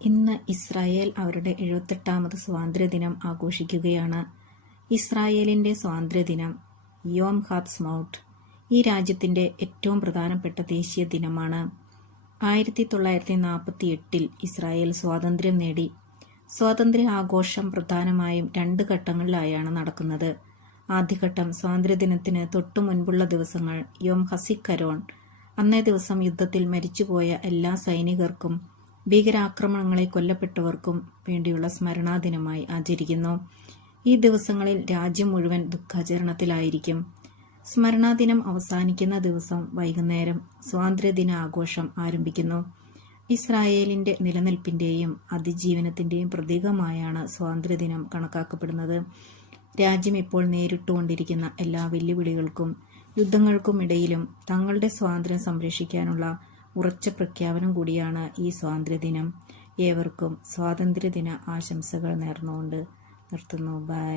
ഇന്ന് ഇസ്രായേൽ അവരുടെ 78ാമത് സ്വാതന്ത്ര്യദിനം ആഘോഷിക്കുകയാണ്. ഇസ്രായേലിന്റെ സ്വാതന്ത്ര്യദിനം യോം ഹാത്സ്മൗട്ട് ഈ രാജ്യത്തിന്റെ ഏറ്റവും പ്രധാനപ്പെട്ട ദേശീയ ദിനമാണ്. 1948 ഇസ്രായേൽ സ്വാതന്ത്ര്യം നേടി. സ്വാതന്ത്ര്യ ആഘോഷം പ്രധാനമായും 2 ഘട്ടങ്ങളിലായാണ് നടക്കുന്നത്. ആദ്യഘട്ടം സ്വാതന്ത്ര്യദിനത്തിന് തൊട്ടു മുൻപുള്ള ദിവസങ്ങൾ യോം ഹസിക്കരോൺ. അന്നേ ദിവസം യുദ്ധത്തിൽ മരിച്ചുപോയ എല്ലാ സൈനികർക്കും ഭീകരാക്രമണങ്ങളിൽ കൊല്ലപ്പെട്ടവർക്കും വേണ്ടിയുള്ള സ്മരണാദിനമായി ആചരിക്കുന്നു. ഈ ദിവസങ്ങളിൽ രാജ്യം മുഴുവൻ ദുഃഖാചരണത്തിലായിരിക്കും. സ്മരണാദിനം അവസാനിക്കുന്ന ദിവസം വൈകുന്നേരം സ്വാതന്ത്ര്യദിന ആഘോഷം ആരംഭിക്കുന്നു. ഇസ്രായേലിന്റെ നിലനിൽപ്പിന്റെയും അതിജീവനത്തിന്റെയും പ്രതീകമായാണ് സ്വാതന്ത്ര്യദിനം കണക്കാക്കപ്പെടുന്നത്. രാജ്യം ഇപ്പോൾ നേരിട്ടുകൊണ്ടിരിക്കുന്ന എല്ലാ വെല്ലുവിളികൾക്കും യുദ്ധങ്ങൾക്കും ഇടയിലും തങ്ങളുടെ സ്വാതന്ത്ര്യം സംരക്ഷിക്കാനുള്ള ഉറച്ച പ്രഖ്യാപനം കൂടിയാണ് ഈ സ്വാതന്ത്ര്യദിനം. ഏവർക്കും സ്വാതന്ത്ര്യദിന ആശംസകൾ നേർന്നുകൊണ്ട് നിർത്തുന്നു. ബൈ.